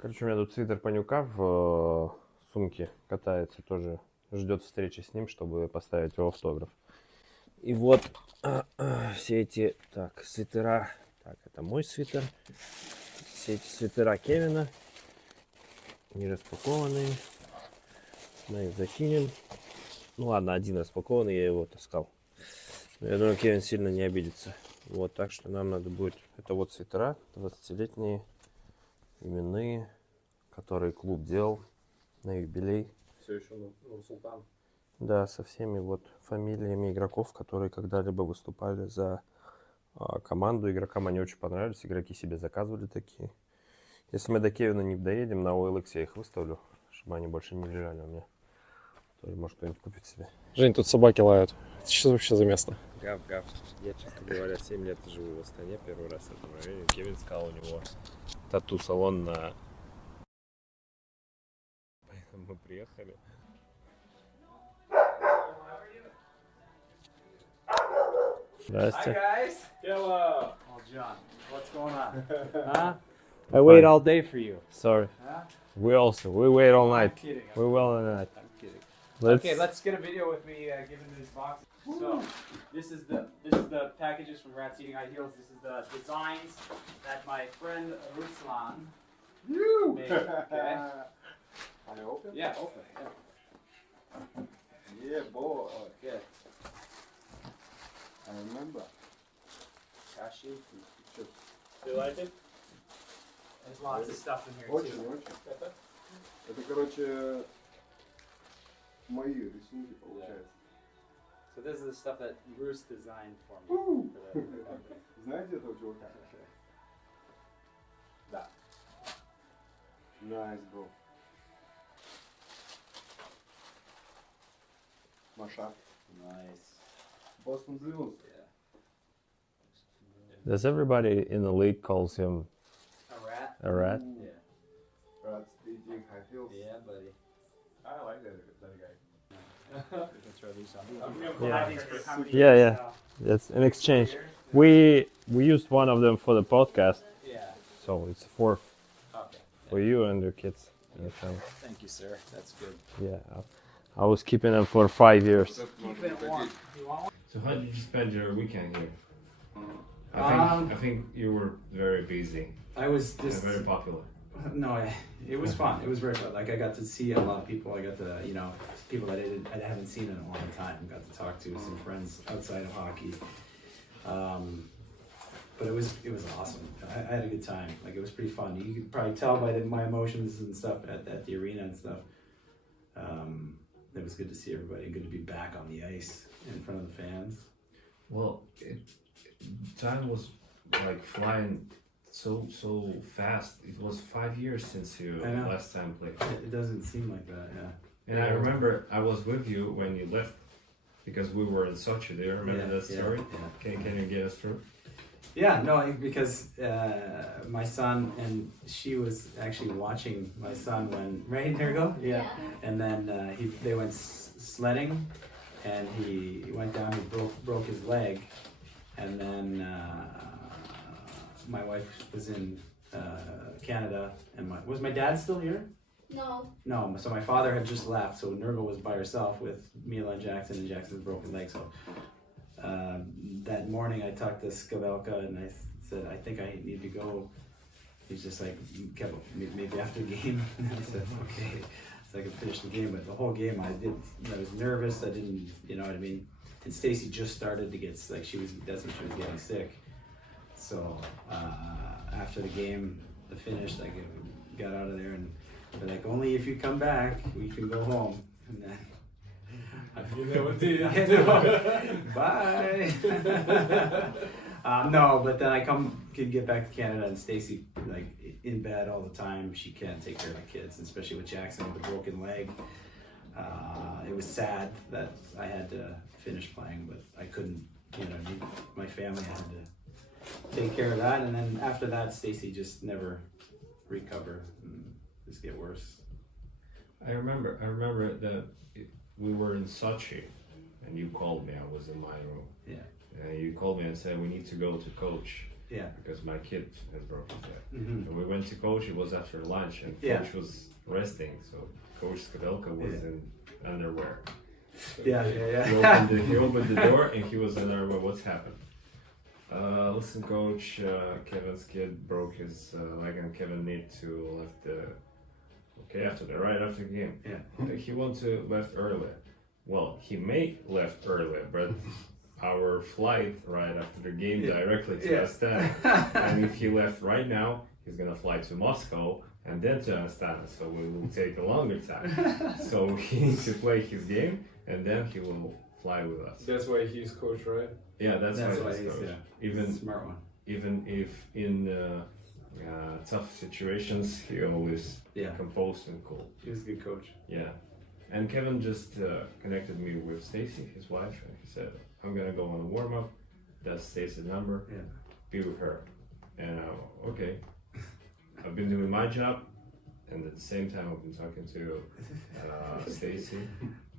Короче, у меня тут свитер Панюка в сумке катается, тоже ждет встречи с ним, чтобы поставить его автограф. И вот все эти, так, свитера, так, это мой свитер, все эти свитера Кевина, не распакованные, мы их закинем. Ну ладно, один распакованный, я его таскал. Но я думаю, Кевин сильно не обидится. Вот, так что нам надо будет, это вот свитера 20-летние, именные, которые клуб делал на юбилей. Все еще Нур-Султан. Да, со всеми вот фамилиями игроков, которые когда-либо выступали за команду. Игрокам они очень понравились, игроки себе заказывали такие. Если мы до Кевина не доедем, на OLX я их выставлю, чтобы они больше не лежали у меня. То, может, кто-нибудь купит себе. Жень, тут собаки лают. Это что вообще за место? Гав-гав. Я, честно говоря, 7 лет живу в Астане, первый раз в этом районе. Кевин сказал, у него тату-салон на... Поэтому мы приехали. Здрасте. Hi guys. Hello. Oh John, what's going on? Huh? I Fine. wait all day for you. Sorry. Huh? We wait all night. I'm kidding. We will all night. I'm kidding. Let's... Okay, let's get a video with me giving these boxes. So this is the packages from Rats Eating High Heels. This is the designs that my friend Ruslan made. Okay. Can I open? Yeah, open. Yeah. Yeah, boy. Okay. I remember. Kashi. Do you like it? There's lots of stuff in here Очень, too. очень. Это, короче, мои рисунки, получается. So this is the stuff that Bruce designed for me. For the company. Знаете этого чувака? Да. Nice, bro. Маша. Nice. Boston Bruins. Yeah. Does everybody in the league calls him A rat? a rat? Ooh. Yeah. Rats eating high heels. Yeah, buddy. I like that guy. Let's throw these on. Yeah. Yeah. That's an exchange. We used one of them for the podcast, Yeah. so it's for Okay. for you and your kids and your family. Thank you, sir. That's good. Yeah, I was keeping them for 5 years. Keep it warm. You want one? So how did you spend your weekend here? I think you were very busy I was and just very popular. no. It was fun. It was very fun. Like I got to see a lot of people. I got to people that I haven't seen in a long time. Got to talk to some friends outside of hockey. But it was awesome. I had a good time. Like it was pretty fun. You could probably tell by my emotions and stuff at the arena and stuff. It was good to see everybody. Good to be back on the ice in front of the fans. Well, time was like flying so fast. It was 5 years since you I know. last time played. It doesn't seem like that. Yeah. And I remember I was with you when you left because we were in Sochi. Do you remember that story? Yeah. Can you get us through? Yeah, no, because my son and she was actually watching my son when right there you go, yeah, and then they went sledding, and he went down, he broke his leg, and then my wife was in Canada, and was my dad still here? No, so my father had just left, so Nurgle was by herself with Mila and Jackson's broken leg, so. That morning I talked to Skavelka and I said, I think I need to go. He's just like, maybe after the game. And I said, okay, so I could finish the game. But the whole game I was nervous. I didn't, you know what I mean? And Stacy just started to get, like that's when she was getting sick. So after the game, the finish, I got out of there and they're like, only if you come back, we can go home. And then, You never did. Bye. No, but then I could get back to Canada and Stacy like in bed all the time. She can't take care of the kids, especially with Jackson with the broken leg. It was sad that I had to finish playing, but I couldn't. You know, my family had to take care of that, and then after that, Stacy just never recovered and just get worse. I remember that we were in Sochi and you called me. I was in my room. Yeah. And you called me and said we need to go to coach. Yeah. because my kid has broken his leg. Mm-hmm. And we went to coach. It was after lunch, and Yeah. coach was resting. So Coach Skadelka was in underwear. Yeah. He opened the door and he was in underwear. What's happened? Listen, coach, Kevin's kid broke his leg, and Kevin need to left the. Okay, right after the game. Yeah. He want to left earlier. Well, he may left earlier, but our flight right after the game directly to Astana. And if he left right now, he's gonna fly to Moscow and then to Astana. So we will take a longer time. So he needs to play his game and then he will fly with us. That's why he's coach, right? Yeah, that's why why he's coach. he's a smart one. Even if in tough situations, he always composed and cool. He was a good coach. Yeah. And Kevin just connected me with Stacy, his wife, and he said, I'm gonna go on a warm up. That's Stacy's number. Yeah. Be with her. And okay. I've been doing my job, and at the same time, I've been talking to Stacy,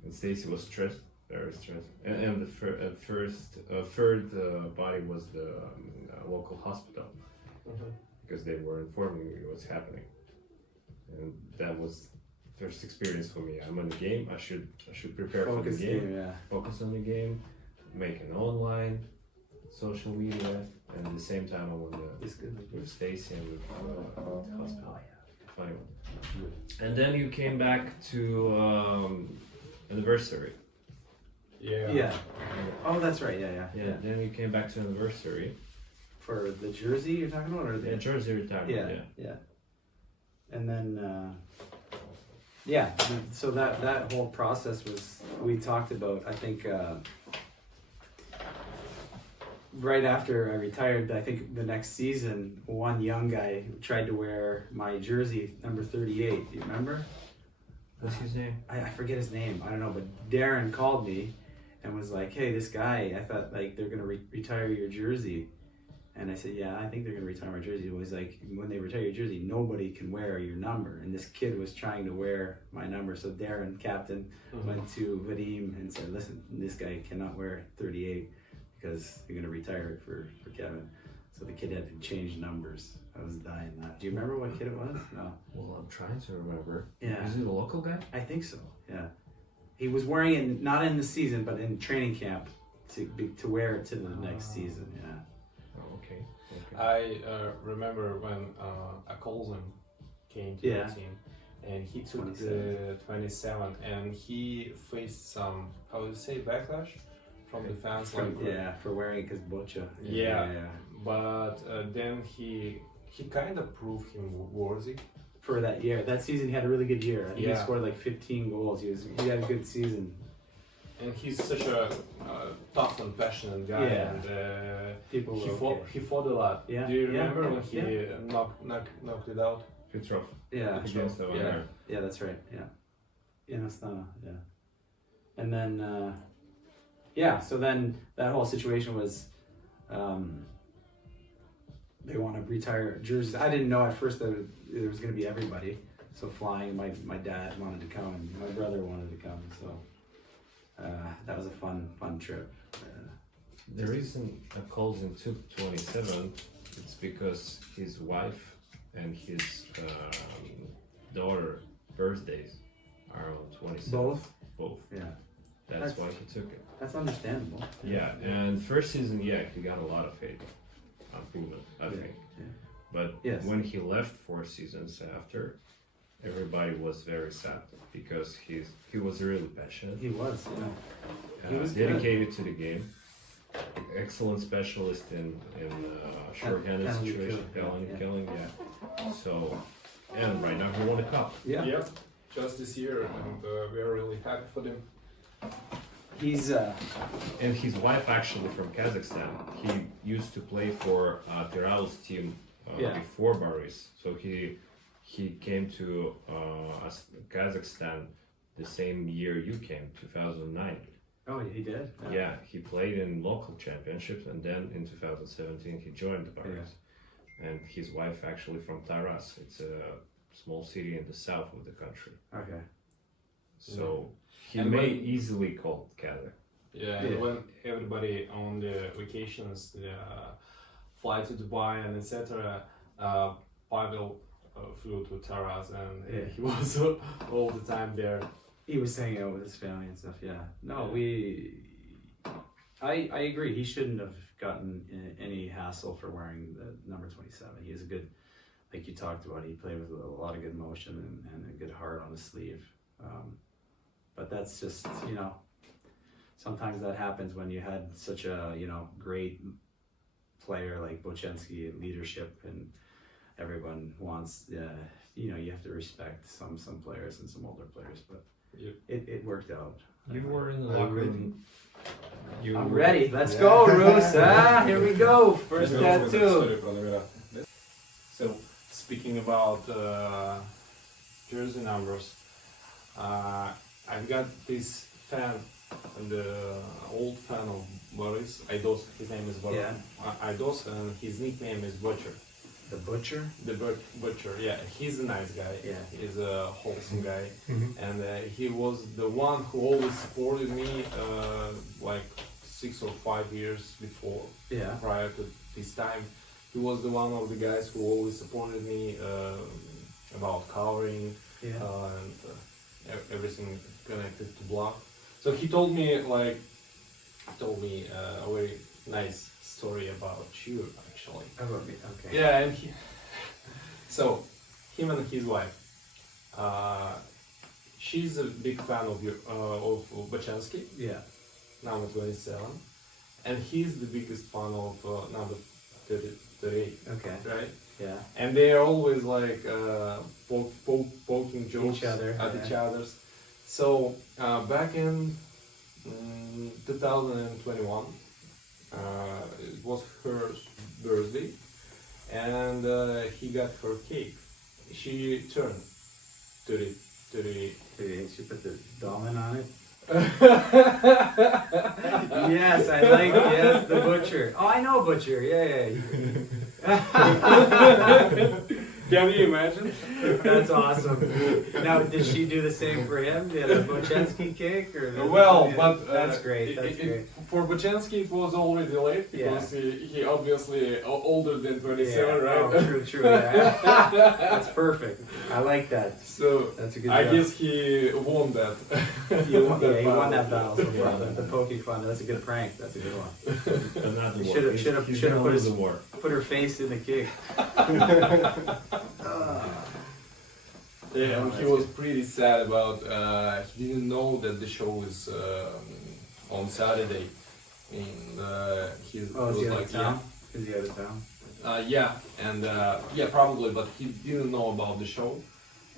and Stacy was stressed, very stressed. And the third body was the local hospital, because they were informing me what's happening, and that was first experience for me. I'm in the game. I should prepare for the game. Focus on the game. Make an online social media, and at the same time I'm on the with Stacy and with the hospital. Funny one. And then you came back to anniversary. Yeah. Oh, that's right. Yeah. Then you came back to anniversary. For the jersey you're talking about, or the jersey retirement. Yeah. And then so that whole process was, we talked about, I think right after I retired, I think the next season, one young guy tried to wear my jersey, number 38. Do you remember? What's his name? I forget his name. I don't know, but Darren called me and was like, hey, this guy, I thought like they're going to retire your jersey. And I said, yeah, I think they're going to retire my jersey. It was like, when they retire your jersey, nobody can wear your number. And this kid was trying to wear my number. So Darren, captain, went to Vadim and said, listen, this guy cannot wear 38 because they're going to retire it for Kevin. So the kid had to change numbers. I was dying that. Do you remember what kid it was? No. Well, I'm trying to remember. Yeah. Is he the local guy? I think so, yeah. He was wearing it, not in the season, but in training camp to wear it to the next season, yeah. Oh, okay. I remember when Colson came to the team, and he took 27. the 27, and he faced some, how would you say, backlash from the fans, for wearing it because Bocha. But then he kind of proved him worthy for that year. That season he had a really good year. I think he scored like 15 goals. He had a good season. And he's such a tough and passionate guy, and he fought a lot. Yeah. Do you remember when he knocked it out? Petrov. Yeah. Against the winner. Yeah, that's right. Yeah. In Astana. Yeah. And then so then that whole situation was they want to retire jerseys. I didn't know at first that it was going to be everybody. So flying, my dad wanted to come, and my brother wanted to come. So that was a fun trip. The reason Colson took 27, it's because his wife and his daughter birthdays are on 27. Both. Yeah. That's why he took it. That's understandable. Yeah, and first season, he got a lot of hate on Pullman, I think. Yeah. But when he left 4 seasons after, everybody was very sad because he was really passionate. He was, He was dedicated to the game. Excellent specialist in shorthanded situation, killing. So, and right now he won a cup. Yeah. Yep. Just this year, and we are really happy for them. He's and his wife actually from Kazakhstan. He used to play for Piral's team before Boris. So he came to Kazakhstan the same year you came, 2009. Oh, he did? Yeah, he played in local championships, and then in 2017 he joined the Boris. And his wife actually from Taras. It's a small city in the south of the country. Okay. So he may easily call Kevin. Yeah, and when everybody on the vacations fly to Dubai and etc. Pavel flew to Taraz and he was all the time there. He was hanging out with his family and stuff. Yeah. No, I agree. He shouldn't have gotten any hassle for wearing the number 27. He is a good, like you talked about. He played with a lot of good motion and a good heart on his sleeve. But that's just, you know, sometimes that happens when you had such a, you know, great player like Bochenski, leadership, and everyone wants, you know, you have to respect some players and some older players, but it worked out. You were in the locker room. I'm ready. Let's go, Roos. Here we go. First tattoo. So, speaking about jersey numbers, I've got this fan, the old fan of Boris, Aidos. His name is Boris. Aidos, and his nickname is Butcher. The Butcher? The Butcher, yeah. He's a nice guy. Yeah. He's a wholesome guy. And he was the one who always supported me like 6 or 5 years before, prior to this time. He was the one of the guys who always supported me about covering and everything connected to block. So he told me a very nice story about you, actually. About me, okay. Yeah, and so him and his wife, she's a big fan of Bochenski, number 27, and he's the biggest fan of number 38. Okay. Right? Yeah. And they're always like poking jokes at each other's. So back in 2021, it was her birthday, and he got her cake. She turned 38. She put the Dallmman on it. Yes, I like the Butcher. Oh, I know Butcher. Yeah. Can you imagine? That's awesome. Now, did she do the same for him? Did a Bochenski cake? Or but that's great. That's great. For Bochenski, it was already late because he obviously older than 27, right? Oh, true. Yeah. That's perfect. I like that. So that's a good. I guess he won that. He won that battle so far. The poking fun. That's a good prank. That's a good one. Should have put her face in the cake. Yeah, and he was pretty sad about. He didn't know that the show is on Saturday, and he was like, town? Is he out of town? Probably, but he didn't know about the show,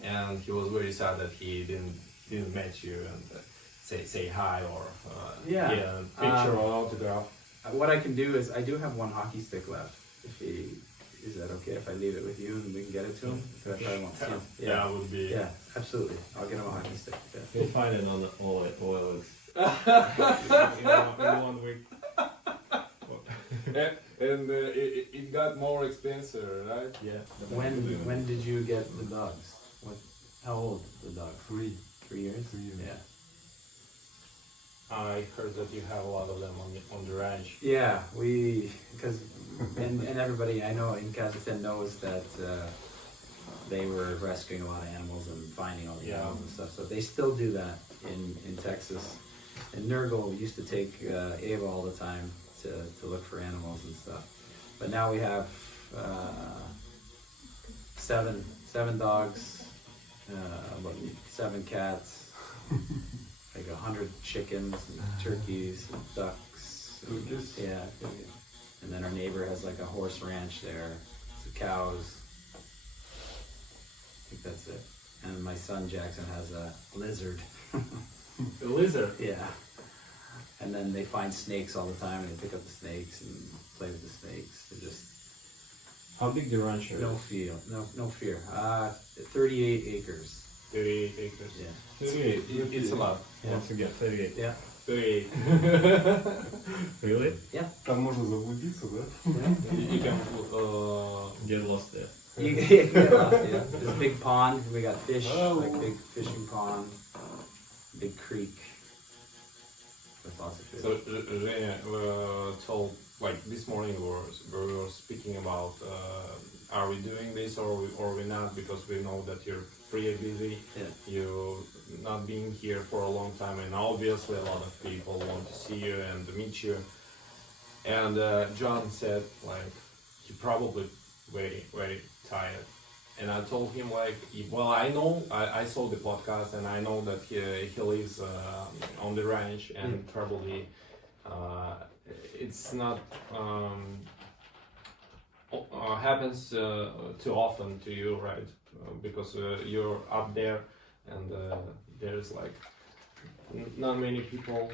and he was very sad that he didn't meet you and say hi or picture or autograph. What I can do is I do have one hockey stick left. Is that okay if I leave it with you and we can get it to him? Because I probably won't see him. Yeah, it would be. Yeah, absolutely. I'll get him a hockey stick. Yeah. You'll find it on the OLX. in 1 week. And it got more expensive, right? Yeah. When did you get the dogs? How old the dog? 3 years. 3 years. Yeah. I heard that you have a lot of them on the ranch. Yeah, and everybody I know in Kazakhstan knows that they were rescuing a lot of animals and finding all the animals and stuff. So they still do that in Texas. And Nurgle used to take Ava all the time to look for animals and stuff. But now we have 7 dogs, about 7 cats. Like 100 chickens and turkeys and ducks. Yeah. And then our neighbor has like a horse ranch there. Some cows. I think that's it. And my son Jackson has a lizard. A lizard? Yeah. And then they find snakes all the time and they pick up the snakes and play with the snakes. They're just... How big the ranch is? No fear. 38 acres. 38 acres. Yeah. 38. It's a lot. Once again, 38. Yeah. 38. Really? Yeah. Там можно заблудиться, да? You can Get lost there. You get lost, yeah. There's a big pond. We got fish, like big fishing pond, big creek with lots of fish. So Женя told like this morning we were speaking about are we doing this or we're not, because we know that you're pretty busy, you not being here for a long time, and obviously a lot of people want to see you and meet you. And John said like he probably very tired, and I told him like, well, I know I saw the podcast and I know that he lives on the ranch, and probably it's not happens too often to you, right? Because you're up there, and there's like not many people,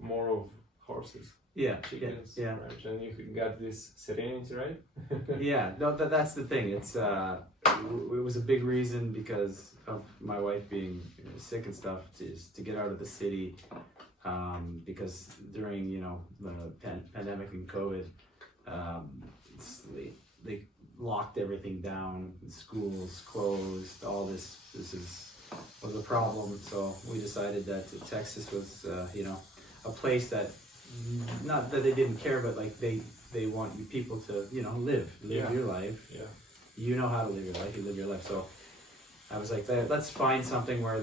more of horses, chickens, right? And you got this serenity, right? Yeah, no, that's the thing. It's it was a big reason because of my wife being sick and stuff, to get out of the city, because during the pandemic and COVID, they locked everything down, schools closed, all this was a problem. So we decided that Texas was a place that, not that they didn't care, but like they want you people to live your life. You know how to live your life, you live your life. So I was like, let's find something where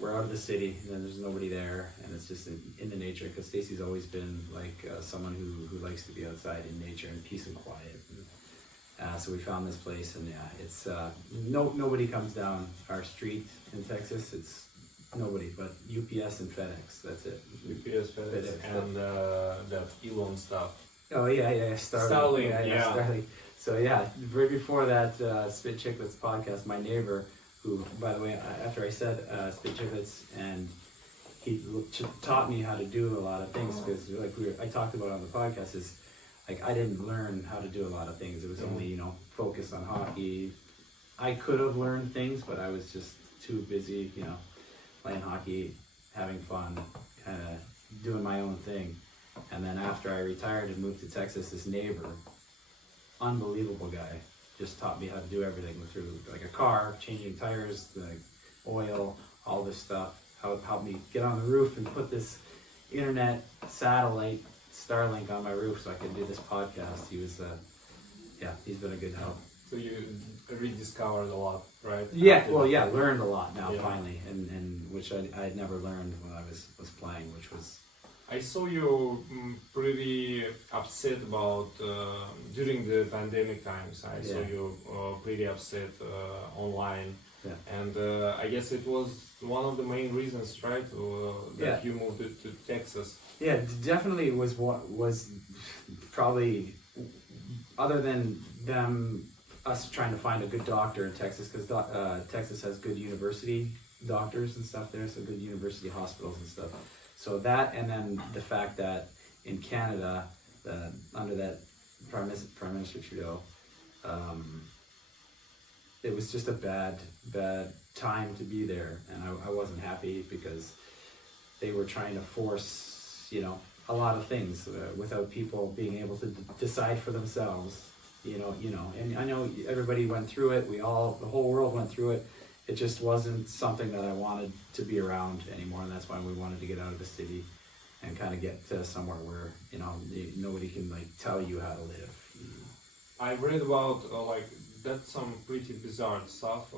we're out of the city and there's nobody there, and it's just in the nature, because Stacy's always been like someone who likes to be outside in nature and peace and quiet. So we found this place, and it's nobody comes down our street in Texas. It's nobody but UPS and FedEx. That's it. UPS, FedEx, and that Elon stuff. Oh yeah, Starlink. Starlink. So right before that Spit Chicklets podcast, my neighbor, who, by the way, after I said Spit Chicklets, and he taught me how to do a lot of things, because like I talked about on the podcast, is like I didn't learn how to do a lot of things. It was only focused on hockey. I could have learned things, but I was just too busy, playing hockey, having fun, kind of doing my own thing. And then after I retired and moved to Texas, this neighbor, unbelievable guy, just taught me how to do everything through like a car, changing tires, the oil, all this stuff. Helped me get on the roof and put this internet satellite Starlink on my roof so I could do this podcast. He was, he's been a good help. So you rediscovered a lot, right? Learned a lot now finally, and which I had never learned when I was playing, which was. I saw you pretty upset about during the pandemic times. I saw you pretty upset online, and I guess it was one of the main reasons, right? That you moved to Texas. Yeah, definitely was probably, other than us trying to find a good doctor in Texas, because Texas has good university doctors and stuff there, so good university hospitals and stuff. So that, and then the fact that in Canada, under that Prime Minister Trudeau, it was just a bad time to be there, and I wasn't happy because they were trying to force, a lot of things without people being able to decide for themselves, and I know everybody went through it. The whole world went through it. It just wasn't something that I wanted to be around anymore, and that's why we wanted to get out of the city and kind of get to somewhere where nobody can like tell you how to live. I read about that's some pretty bizarre stuff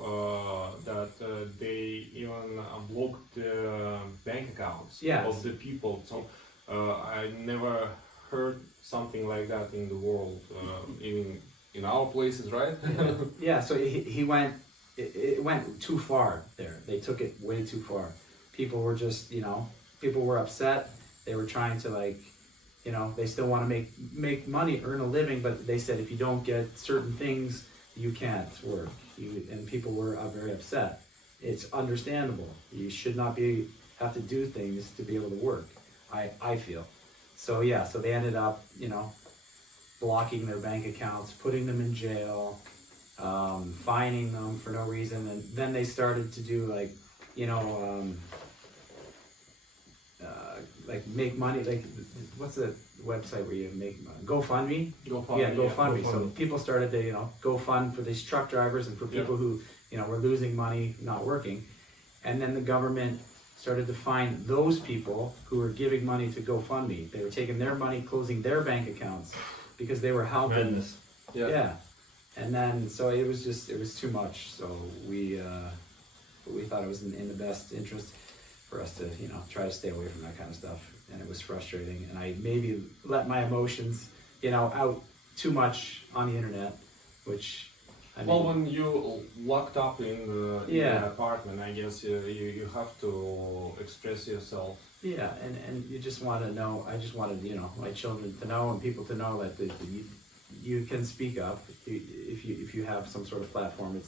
that they even blocked the bank accounts of the people. So I never heard something like that in the world, even in our places, right? So he went. It went too far there. They took it way too far. People were just, people were upset. They were trying to they still want to make money, earn a living, but they said if you don't get certain things, you can't work. And people were very upset. It's understandable. You should not have to do things to be able to work, I feel. So so they ended up, blocking their bank accounts, putting them in jail, fining them for no reason, and then they started to do make money. Like, what's the website where you make money? GoFundMe. GoFundMe. So people started to GoFund for these truck drivers and for people who were losing money, not working, and then the government started to find those people who were giving money to GoFundMe. They were taking their money, closing their bank accounts because they were helping. Madness. Yeah. And then, so it was too much. So we thought it was in the best interest for us to, try to stay away from that kind of stuff. And it was frustrating. And I maybe let my emotions, out too much on the internet, which, well, when you locked up in the apartment, I guess you have to express yourself. Yeah, and you just want to know. I just wanted my children to know and people to know that you can speak up if you have some sort of platform.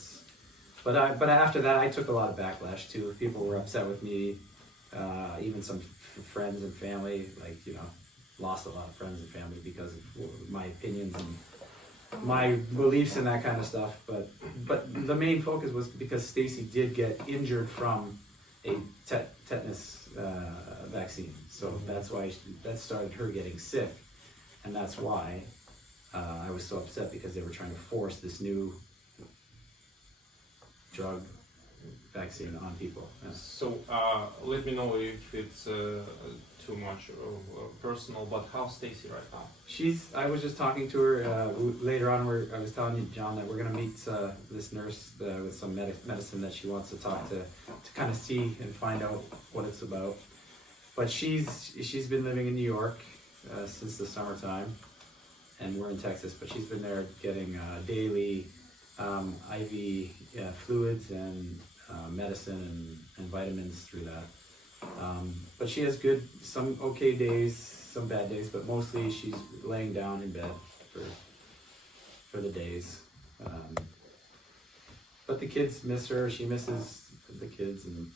But after that I took a lot of backlash too. People were upset with me, even some friends and family. Lost a lot of friends and family because of my opinions and my beliefs and that kind of stuff. But the main focus was because Stacy did get injured from a tetanus vaccine, so that's why that started her getting sick, and that's why I was so upset because they were trying to force this new drug vaccine on people. So let me know if it's too much personal, but how's Stacy right now? I was just talking to her later on. I was telling you, John, that we're gonna meet this nurse with some medicine that she wants to talk to kind of see and find out what it's about. But she's been living in New York since the summertime, and we're in Texas. But she's been there getting daily IV fluids and medicine and vitamins through that. But she has some okay days, some bad days, but mostly she's laying down in bed for the days. But the kids miss her. She misses the kids, and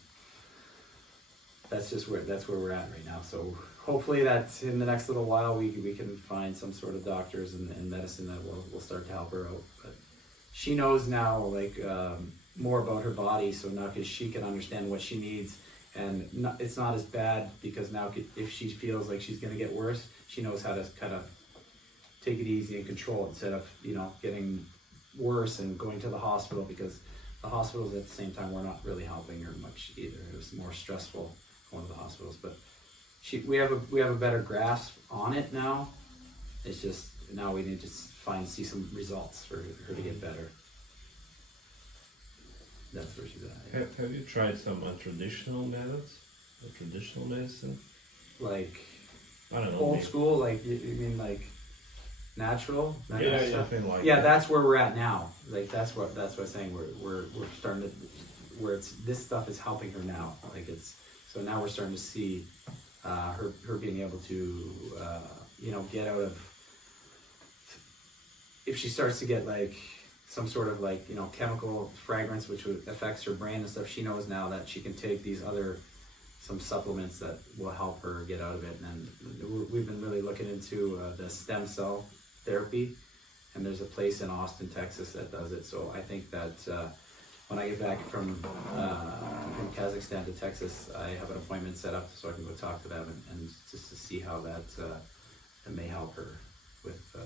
that's where we're at right now. So hopefully that in the next little while we can find some sort of doctors and medicine that will start to help her out. But she knows now more about her body, so now she can understand what she needs. And it's not as bad because now if she feels like she's going to get worse, she knows how to kind of take it easy and control it instead of, getting worse and going to the hospital, because the hospitals at the same time were not really helping her much either. It was more stressful going to the hospitals. But we have a better grasp on it now. It's just now we need to see some results for her to get better. That's where she's at. Have you tried some untraditional methods? Or traditional medicine? Like, I don't know. Old school, like you mean like natural? Something like yeah, that. that's where we're at now. Like that's what I'm saying. We're starting to where this stuff is helping her now. So now we're starting to see her being able to get out of, if she starts to get like some sort of chemical fragrance which affects her brain and stuff, she knows now that she can take some supplements that will help her get out of it. And we've been really looking into the stem cell therapy, and there's a place in Austin, Texas that does it. So I think that when I get back from Kazakhstan to Texas, I have an appointment set up so I can go talk to them and just to see how that may help her with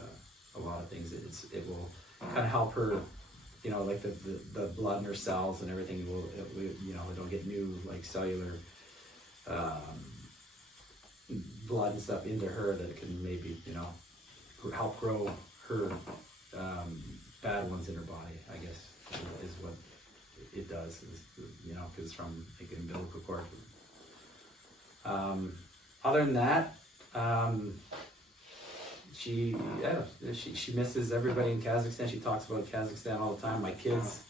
a lot of things. It will kind of help her, like the blood in her cells and everything. We don't get new cellular blood and stuff into her that can maybe help grow her bad ones in her body, I guess is what it does, because it's from the umbilical cord. Other than that, she misses everybody in Kazakhstan. She talks about Kazakhstan all the time. My kids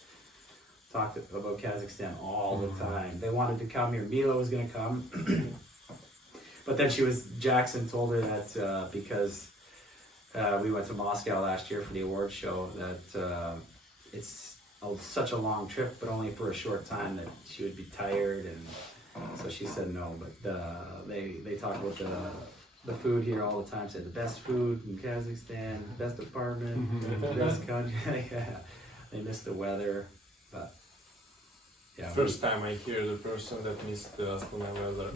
talk about Kazakhstan all the time. They wanted to come here. Mila was going to come, but then Jackson told her that because we went to Moscow last year for the awards show, that it's such a long trip, but only for a short time, that she would be tired, and so she said no. But they talk about the food here all the time. Say the best food in Kazakhstan, the best apartment, the best country. Yeah, they miss the weather, but yeah. First time I hear the person that missed the Astana weather.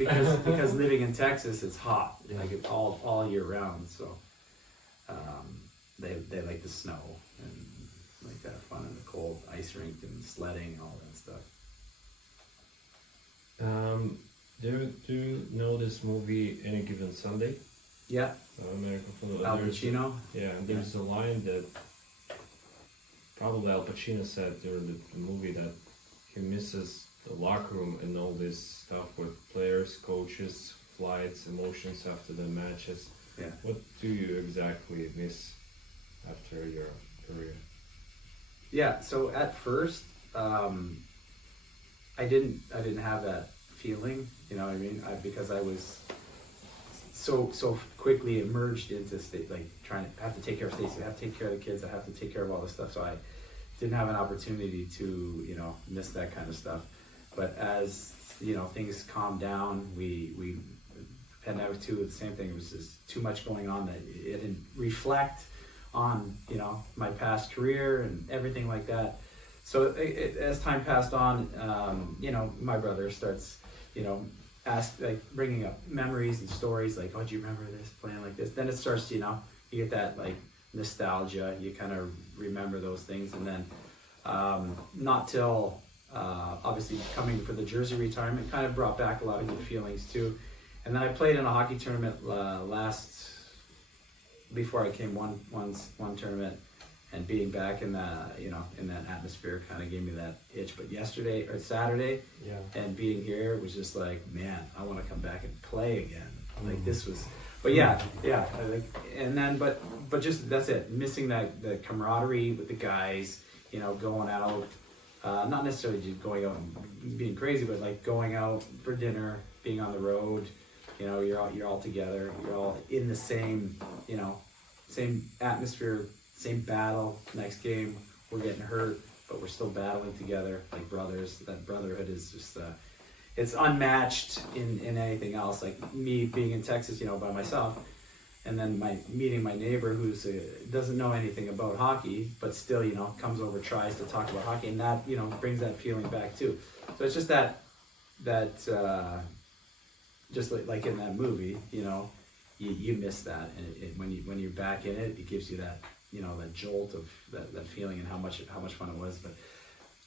because living in Texas, it's hot all year round. So they like the snow and like to have fun in the cold, ice rink and sledding and all that stuff. Do you know this movie Any Given Sunday? Yeah, American football. Al Pacino. Yeah, there's a line that probably Al Pacino said during the movie that he misses the locker room and all this stuff with players, coaches, flights, emotions after the matches. Yeah. What do you exactly miss after your career? Yeah. So at first, I didn't have that feeling. You know what I mean? Because I was so quickly immersed into state, like I have to take care of Stacey, I have to take care of the kids, I have to take care of all this stuff. So I didn't have an opportunity to, you know, miss that kind of stuff. But as, you know, things calmed down, we pandemic too, the same thing. It was just too much going on that it didn't reflect on, you know, my past career and everything like that. So as time passed on, you know, my brother starts, you know, bringing up memories and stories like, oh, do you remember this, playing like this? Then it starts, you know, you get that like nostalgia, you kind of remember those things. And then not till obviously coming for the jersey retirement kind of brought back a lot of good feelings too. And then I played in a hockey tournament before I came one tournament, and being back in that, you know, in that atmosphere kind of gave me that itch. But Saturday, Yeah. and being here was just like, man, I want to come back and play again. Like this was, but yeah, and then, but just, that's it, missing the camaraderie with the guys, you know, going out, not necessarily just going out and being crazy, but like going out for dinner, being on the road, you know, you're all together, you're all in the same, you know, same atmosphere, same battle. Next game, we're getting hurt, but we're still battling together like brothers. That brotherhood is just, it's unmatched in anything else. Like me being in Texas, you know, by myself, and then meeting my neighbor who's doesn't know anything about hockey, but still, you know, comes over, tries to talk about hockey, and that, you know, brings that feeling back too. So it's just that just like in that movie, you know, you miss that, and when you're back in it, it gives you that, you know, that jolt of that feeling and how much fun it was. But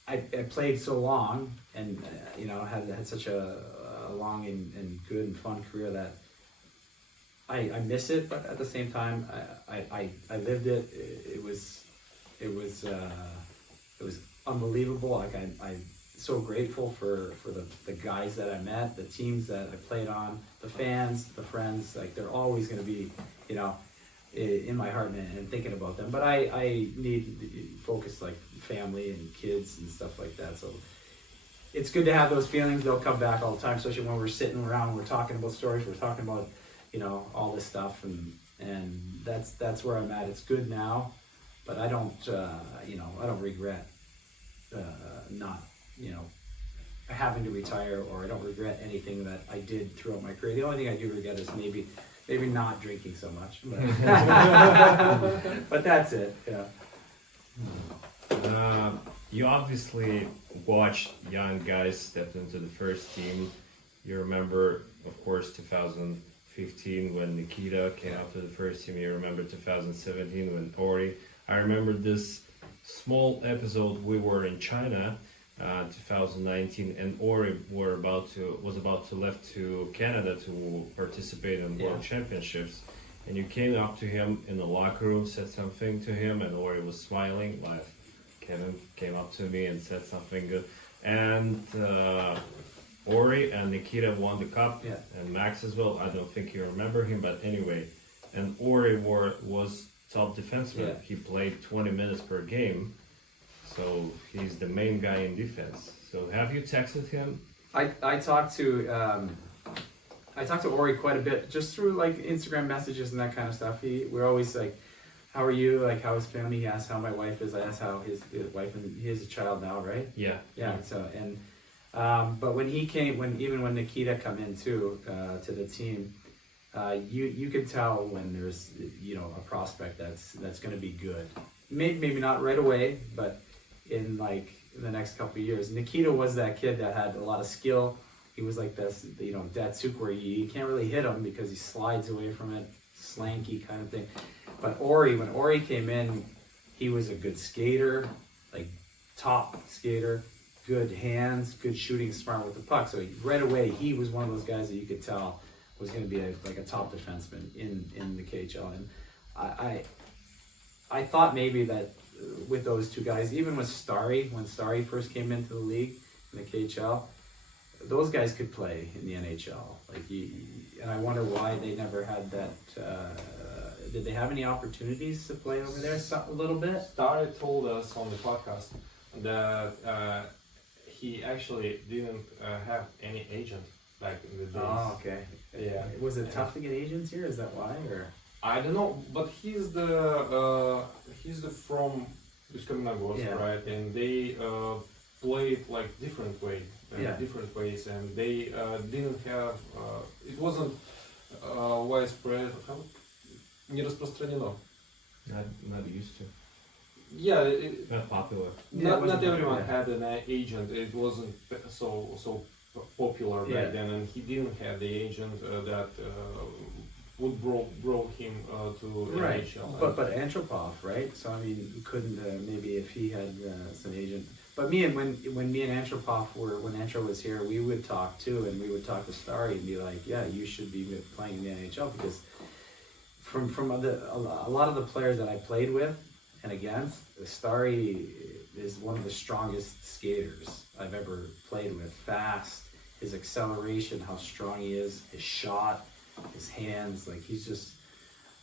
I played so long, and you know, had such a long and good and fun career that I miss it. But at the same time, I lived it. It was unbelievable. Like I'm so grateful for the guys that I met, the teams that I played on, the fans, the friends. Like they're always going to be, you know, in my heart and thinking about them. But I need to focus, like family and kids and stuff like that. So it's good to have those feelings. They'll come back all the time, especially when we're sitting around, we're talking about stories, we're talking about, you know, all this stuff, and that's where I'm at. It's good now, but I don't, you know, I don't regret not, you know, having to retire, or I don't regret anything that I did throughout my career. The only thing I do regret is maybe not drinking so much, but, but that's it. Yeah. You obviously watched young guys step into the first team. You remember, of course, 2015 when Nikita came up to the first team. You remember 2017 when Ori. I remember this small episode. We were in China, 2019, and Ori was about to left to Canada to participate in World Championships. And you came up to him in the locker room, said something to him, and Ori was smiling. Like Kevin came up to me and said something good. And Ori and Nikita won the cup, and Max as well. I don't think you remember him, but anyway. And Ori was top defenseman. Yeah. He played 20 minutes per game, so he's the main guy in defense. So have you texted him? I talked to Ori quite a bit, just through like Instagram messages and that kind of stuff. We're always like, how are you? Like, how his family? He asked how my wife is. I asked how his wife, and he has a child now, right? Yeah. Yeah. So, and but when he came, when Nikita come in too, to the team, you could tell when there's, you know, a prospect that's going to be good. Maybe not right away, but in like the next couple of years. Nikita was that kid that had a lot of skill. He was like this, you know, Datsuk, where you can't really hit him because he slides away from it, slanky kind of thing. But when Ori came in, he was a good skater, like top skater. good hands, good shooting, smart with the puck. So right away, he was one of those guys that you could tell was going to be like a top defenseman in the KHL. And I thought maybe that with those two guys, even with Starry, when Starry first came into the league in the KHL, those guys could play in the NHL. And I wonder why they never had that. Did they have any opportunities to play over there a little bit? Starry told us on the podcast that he actually didn't have any agent back in the days. Oh, okay. Yeah. Was it tough to get agents here? Is that why, or? I don't know, but he's the from Kanadu, Yeah. right? And they played like different Yeah. different ways, and they didn't have. It wasn't widespread. Не распространено. Not used to. Yeah, Not popular. not everyone had an agent. It wasn't so popular back Yeah. then, and he didn't have the agent that would brought him to Right, NHL. but Antropov, right? So I mean, you couldn't maybe if he had some agent. But when me and Antropov when Antro was here, we would talk too, and we would talk to Starry and be like, yeah, you should be playing in the NHL because from a lot of the players that I played with and against, Starry is one of the strongest skaters I've ever played with. Fast, his acceleration, how strong he is, his shot, his hands, like he's just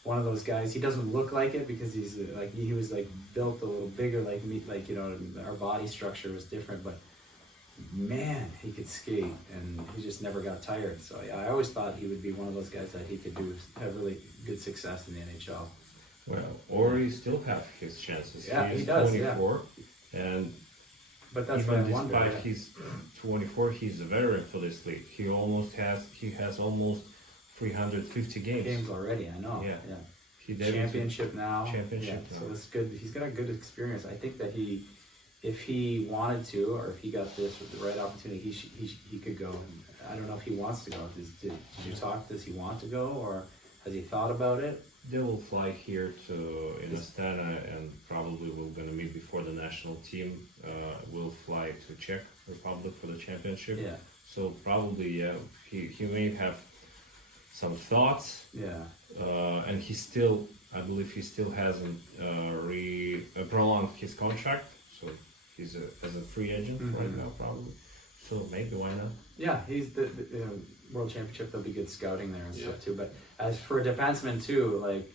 one of those guys. He doesn't look like it because he's like he was like built a little bigger like me, like, you know, our body structure was different, but man, he could skate and he just never got tired. So I always thought he would be one of those guys that he could have really good success in the NHL. Well, Ori still have his chances. Yeah, He's he does, 24, and But that's what I even wonder. despite he's 24, he's a veteran for this league. He has almost 350 games. Already, I know. Yeah. Yeah. He debuted- Championship now. Championship Yeah, now. so it's good. He's got a good experience. I think that if he wanted to, or if he got this with the right opportunity, he could go. And I don't know if he wants to go. Did you talk? Does he want to go, or has he thought about it? They will fly here to Astana, and probably we're going to meet before the national team. We'll fly to Czech Republic for the championship. Yeah. So probably, yeah, he may have some thoughts. Yeah. And I believe he still hasn't prolonged his contract. So he's as a free agent right now, probably. So maybe why not? Yeah, he's the World Championship. There'll be good scouting there and Yeah. stuff too. But as for a defenseman too, like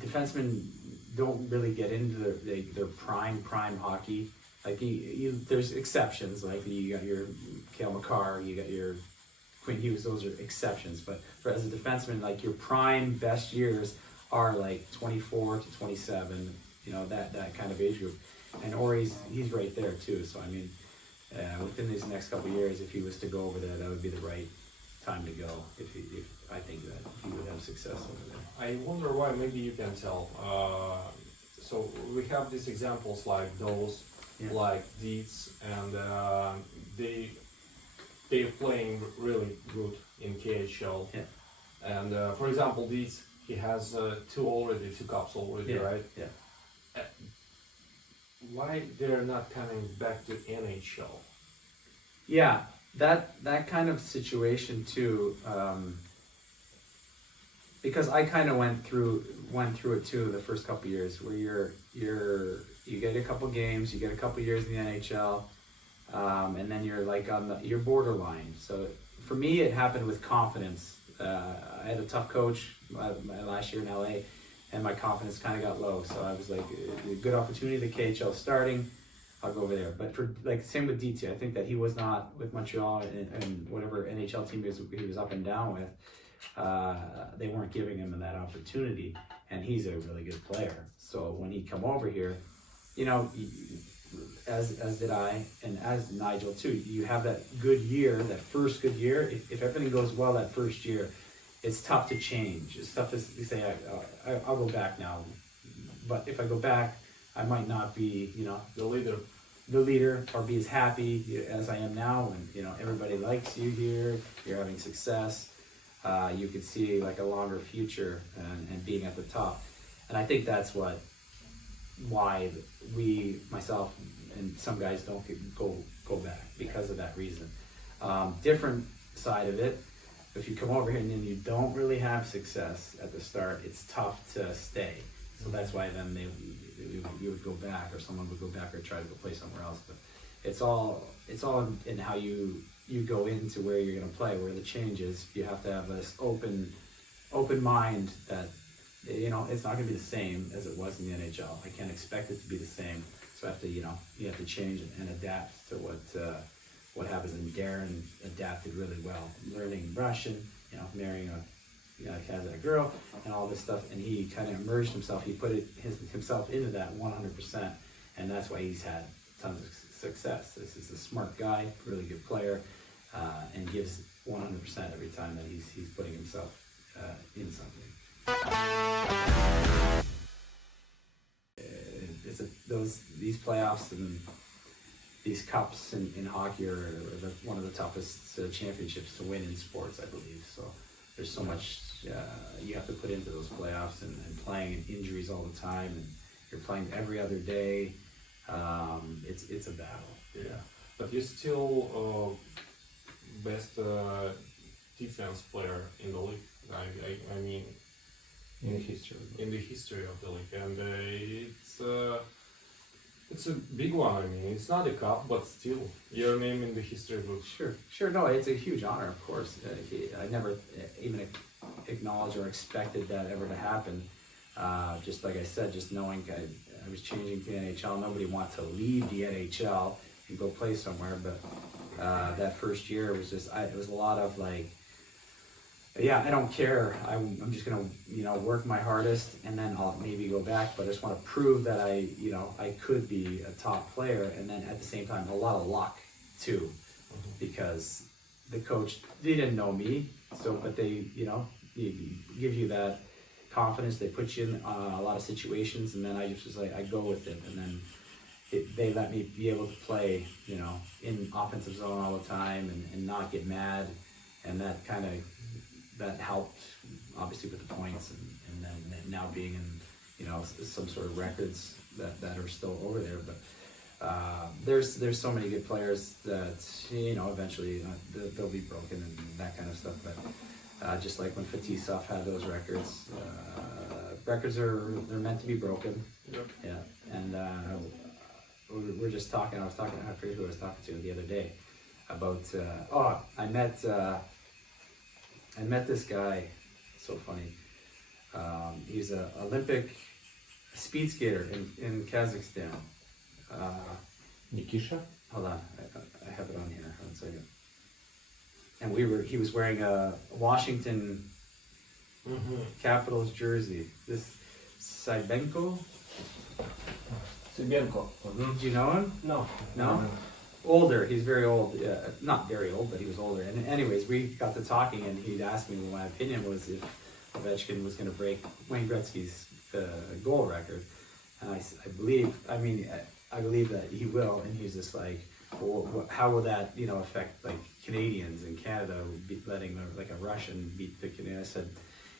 defensemen don't really get into their prime hockey. Like there's exceptions. Like you got your Cale Makar, you got your Quinn Hughes. Those are exceptions. But as a defenseman, like your prime best years are like 24 to 27. You know, that kind of age group. And he's right there too. So I mean, within these next couple of years, if he was to go over there, that would be the right time to go. If I think that he would have success over there. I wonder why. Maybe you can tell. So we have these examples like those, Yeah. like Dietz, and they're playing really good in KHL. Yeah. And for example, Dietz, he has two cups already, right? Yeah. Why they're not coming back to NHL? Yeah, that kind of situation too. Because I kind of went through it too the first couple of years, where you get a couple games, you get a couple years in the NHL, and then you're like you're borderline. So for me, it happened with confidence. I had a tough coach my last year in LA, and my confidence kind of got low. So I was like, a good opportunity, the KHL starting, I'll go over there. But for like same with DT, I think that he was not with Montreal and whatever NHL team he was up and down with. They weren't giving him that opportunity, and he's a really good player. So when he come over here, you know, as did I, and as Nigel too, you have that good year, that first good year. If everything goes well that first year, it's tough to change. It's tough to say, I'll go back now. But if I go back, I might not be, you know, the leader, or be as happy as I am now. And, you know, everybody likes you here, you're having success. You could see like a longer future and being at the top. And I think that's why myself and some guys don't go back because of that reason. Different side of it, if you come over here and then you don't really have success at the start, it's tough to stay. So that's why then you would go back, or someone would go back or try to go play somewhere else. But it's all in how you go into where you're going to play. Where the change is, you have to have this open mind that, you know, it's not going to be the same as it was in the NHL. I can't expect it to be the same. So I have to, you know, you have to change and adapt to what happens. And Darren adapted really well, learning Russian, you know, marrying a Kazakh girl and all this stuff, and he kind of immersed himself. He put himself into that 100%, and that's why he's had tons of success. This is a smart guy, really good player, and gives 100% every time that he's putting himself in something. These playoffs and these cups in hockey are one of the toughest championships to win in sports, I believe. So there's so much you have to put into those playoffs, and playing in injuries all the time, and you're playing every other day. It's a battle. Yeah, but you're still best defense player in the league. I mean, In the history. In the history of the league, and it's a big one. I mean, it's not a cup, but still, your name in the history book. Sure. No, it's a huge honor, of course. I never even acknowledged or expected that ever to happen. Just like I said, just knowing I was changing to the NHL. Nobody wanted to leave the NHL and go play somewhere, but that first year was just, it was a lot of like, yeah, I don't care. I'm just gonna, you know, work my hardest, and then I'll maybe go back. But I just want to prove that I could be a top player, and then at the same time, a lot of luck too, because the coach, they didn't know me, so but they, you know, give you that confidence. They put you in a lot of situations, and then I just was like, I go with it, and then they let me be able to play, you know, in offensive zone all the time, and not get mad, and that helped obviously with the points, and then now being in, you know, some sort of records that are still over there. But there's so many good players that, you know, eventually they'll be broken and that kind of stuff. But just like when Fetisov had those records, records they're meant to be broken. Yep. Yeah, and we're just talking. I forget who I was talking to the other day about. I met this guy, so funny. He's an Olympic speed skater in Kazakhstan. Nikisha? Hold on, I have it on here. 1 second. And he was wearing a Washington Capitals jersey. This Sybenko. Mm-hmm. Do you know him? No. No? Older, he's very old. Not very old, but he was older. And anyways, we got to talking, and he'd asked me what my opinion was if Ovechkin was going to break Wayne Gretzky's goal record. And I believe that he will. And he's just like, well, how will that, you know, affect like Canadians in Canada letting like a Russian beat the Canadian? I said,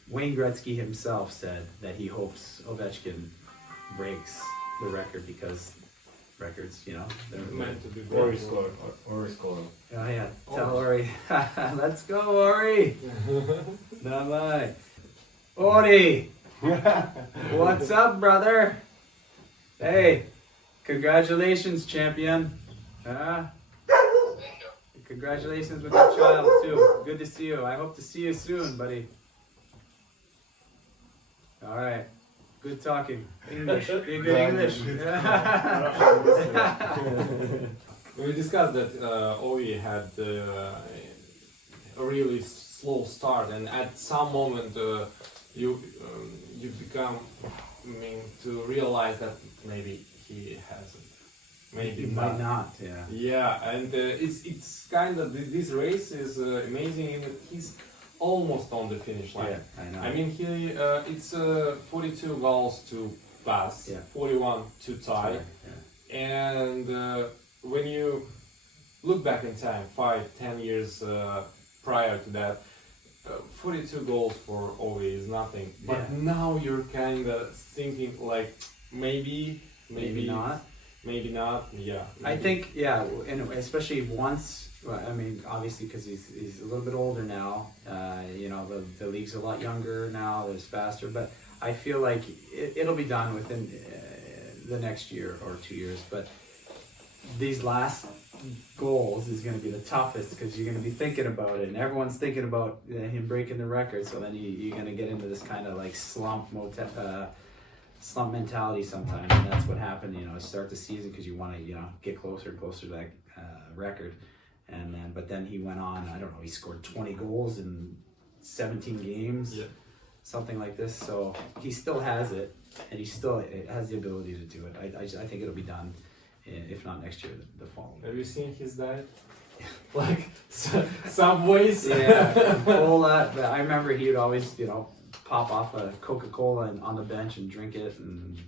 Wayne Gretzky himself said that he hopes Ovechkin breaks the record because records, you know, they're Meant to be Ori broken. scored. Oh yeah, tell Ori. Let's go, Ori. Bye-bye. Ori! What's up, brother? Hey, congratulations, champion. Congratulations with your child, too. Good to see you. I hope to see you soon, buddy. All right. Good talking. English. Be good English. We discussed that Ori had a really slow start, and at some moment you become, to realize that maybe he hasn't. Maybe might not. Yeah. Yeah, and it's kind of this race is amazing in that he's almost on the finish line. Yeah, I know. I mean, it's 42 goals to pass, 41 to tie, and when you look back in time, 5-10 years prior to that, 42 goals for Ovi is nothing. But now you're kind of thinking like maybe not. maybe not. Yeah. I think, yeah, and especially once, well, I mean, obviously because he's a little bit older now, you know, the league's a lot younger now, there's faster, but I feel like it'll be done within the next year or 2 years, but these last goals is going to be the toughest because you're going to be thinking about it, and everyone's thinking about him breaking the record, so then you're going to get into this kind of like slump mentality sometimes, and that's what happened, you know, start the season because you want to, you know, get closer and closer to that record, and then, but then he went on, I don't know, he scored 20 goals in 17 games, Yeah. something like this, so he still has it, and he still has the ability to do it. I think it'll be done, if not next year, the following. Have you seen his diet? Like Subways? Yeah, cola. But I remember he would always, you know, pop off a Coca-Cola and on the bench and drink it, and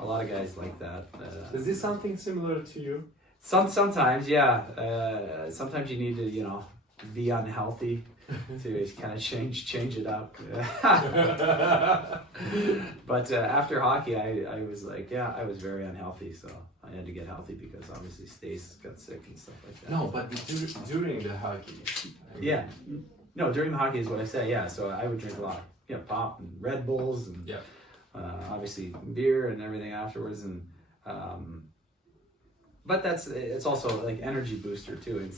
a lot of guys like that. Is this something similar to you? Sometimes, yeah. Sometimes you need to, you know, be unhealthy to kind of change it up. But after hockey, I was like, yeah, I was very unhealthy, so I had to get healthy because obviously Stace got sick and stuff like that. No, but during the hockey. I mean, Yeah. No, during the hockey is what I say, yeah. So I would drink a lot, you know, pop and Red Bulls and Yeah. obviously beer and everything afterwards. And but it's also like energy booster too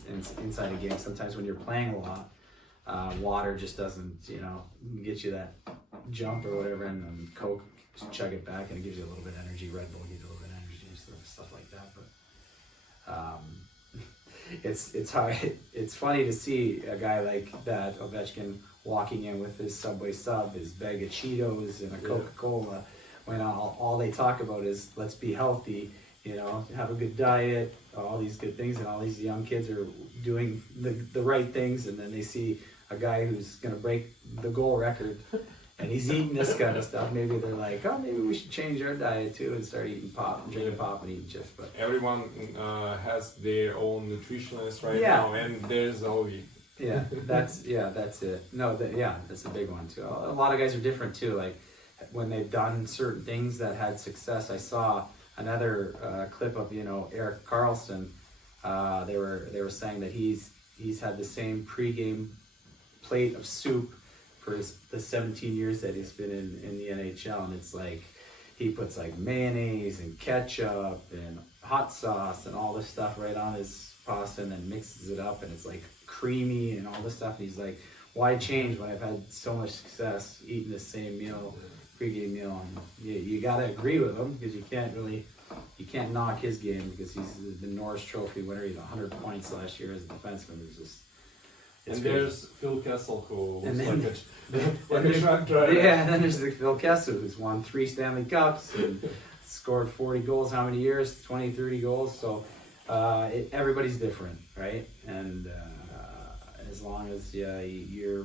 inside a game. Sometimes when you're playing a lot, water just doesn't, you know, get you that jump or whatever, and then Coke, just chug it back and it gives you a little bit of energy. Red Bull gives you a little bit of energy and stuff like that. But it's hard. It's funny to see a guy like that, Ovechkin, walking in with his Subway sub, his bag of Cheetos, and a Coca-Cola, when all they talk about is let's be healthy, you know, have a good diet, all these good things, and all these young kids are doing the right things, and then they see a guy who's gonna break the goal record, and he's eating this kind of stuff. Maybe they're like, oh, maybe we should change our diet too and start eating pop, drinking pop, and eating chips. But Everyone has their own nutritionist right Yeah. now, and there's Ovi. yeah, that's it. No, that's a big one too. A lot of guys are different too. Like when they've done certain things that had success. I saw another clip of, you know, Erik Karlsson. They were saying that he's had the same pregame plate of soup for the 17 years that he's been in the NHL, and it's like he puts like mayonnaise and ketchup and hot sauce and all this stuff right on his pasta, and then mixes it up, and it's like creamy and all this stuff. And he's like, why change when I've had so much success eating the same meal, pregame meal? And you gotta agree with him, because you can't knock his game, because he's the Norris Trophy winner. He's 100 points last year as a defenseman. It's And crazy. there's Phil Kessel, who And was then- like a truck driver. Yeah, and then there's the Phil Kessel, who's won 3 Stanley Cups and scored 40 goals, how many years? 20, 30 goals. So everybody's different, right? And as long as you're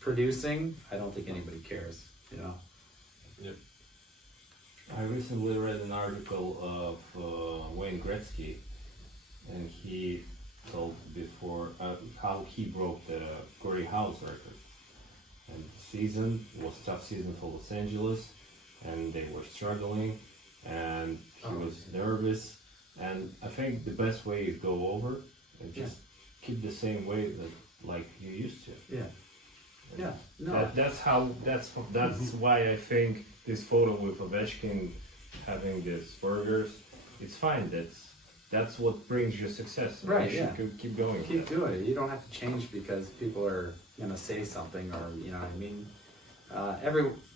producing, I don't think anybody cares, you know? I recently read an article of Wayne Gretzky, and he told before how he broke the Corey House record. And the season was a tough season for Los Angeles, and they were struggling, and he was nervous. And I think the best way is go over and just keep the same way like you used to. Yeah. Yeah. No. That's why I think this photo with Ovechkin having these burgers, it's fine. That's what brings you success. Right, You should keep going. Keep doing it. You don't have to change because people are gonna say something, or you know what I mean.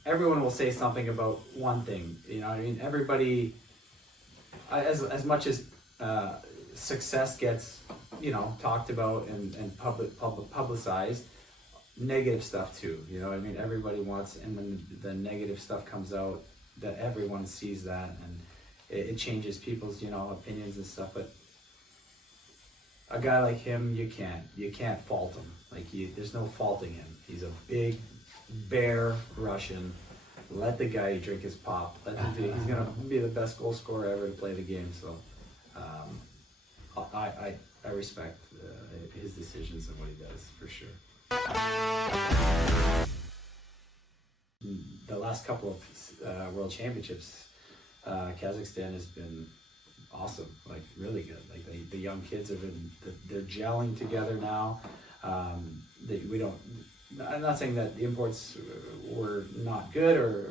Everyone will say something about one thing. You know what I mean. Everybody, as much as success gets, you know, talked about and publicized, negative stuff too. You know what I mean. Everybody wants, and when the negative stuff comes out, that everyone sees that, and it changes people's, you know, opinions and stuff. But a guy like him, you can't fault him. Like there's no faulting him. He's a big, bare Russian. Let the guy drink his pop. Let him be. He's gonna be the best goal scorer ever to play the game. So, I respect his decisions and what he does for sure. The last couple of World Championships, Kazakhstan has been awesome, like really good. Like the young kids have been, they're gelling together now. We don't. I'm not saying that the imports were not good or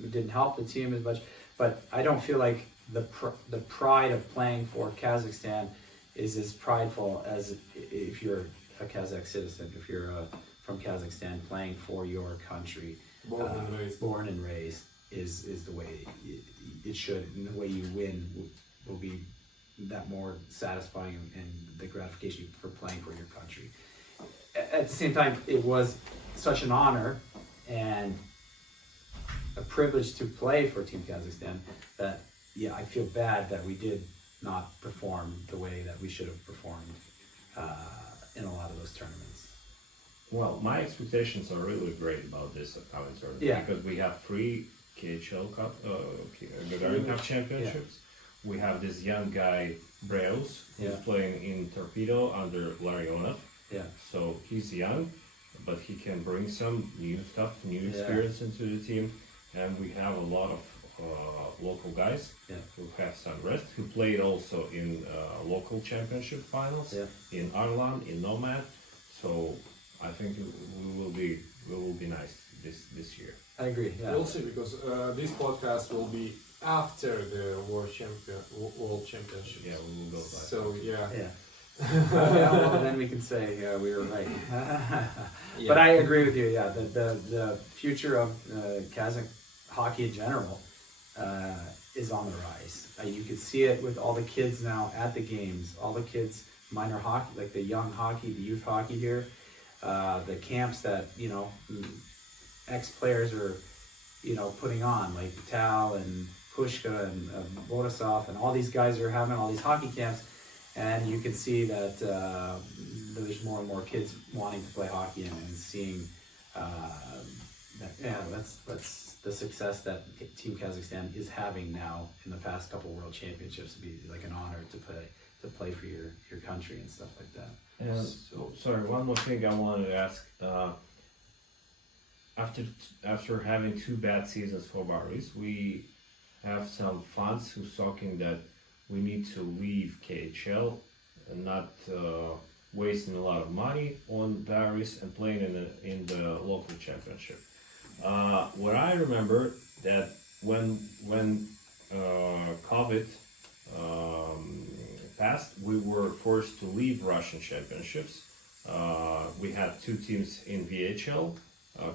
didn't help the team as much, but I don't feel like the pride of playing for Kazakhstan is as prideful as if you're a Kazakh citizen, if you're from Kazakhstan playing for your country. Born and raised is the way it should, and the way you win will be that more satisfying and the gratification for playing for your country. At the same time, it was such an honor and a privilege to play for Team Kazakhstan that, yeah, I feel bad that we did not perform the way that we should have performed in a lot of those tournaments. Well, my expectations are really great about this upcoming tournament because we have 3 KHL Cup, Gagarin Cup championships. We have this young guy, Breus, who's playing in Torpedo under Larionov. Yeah. So he's young, but he can bring some new stuff, new experience into the team. And we have a lot of local guys who have some rest, who played also in local championship finals in Arlan, in Nomad. So I think we will be nice this year. I agree. Yeah. We'll see, because this podcast will be after the World Championship. Yeah, we will go back. So Yeah, well, then we can say we were right. But I agree with you. Yeah, the future of Kazakh hockey in general is on the rise. You can see it with all the kids now at the games. All the kids, minor hockey, like the young hockey, the youth hockey here, the camps that ex-players are putting on, like Tal and Pushka and Borisov, and all these guys are having all these hockey camps. And you can see that there's more and more kids wanting to play hockey and seeing that's the success that Team Kazakhstan is having now in the past couple World Championships. It'd be like an honor to play for your country and stuff like that. And sorry, one more thing I wanted to ask. After having 2 bad seasons for Baris, we have some fans who's talking that we need to leave KHL and not wasting a lot of money on Baris and playing in the local championship. What I remember that when COVID passed, we were forced to leave Russian championships. We had 2 teams in VHL,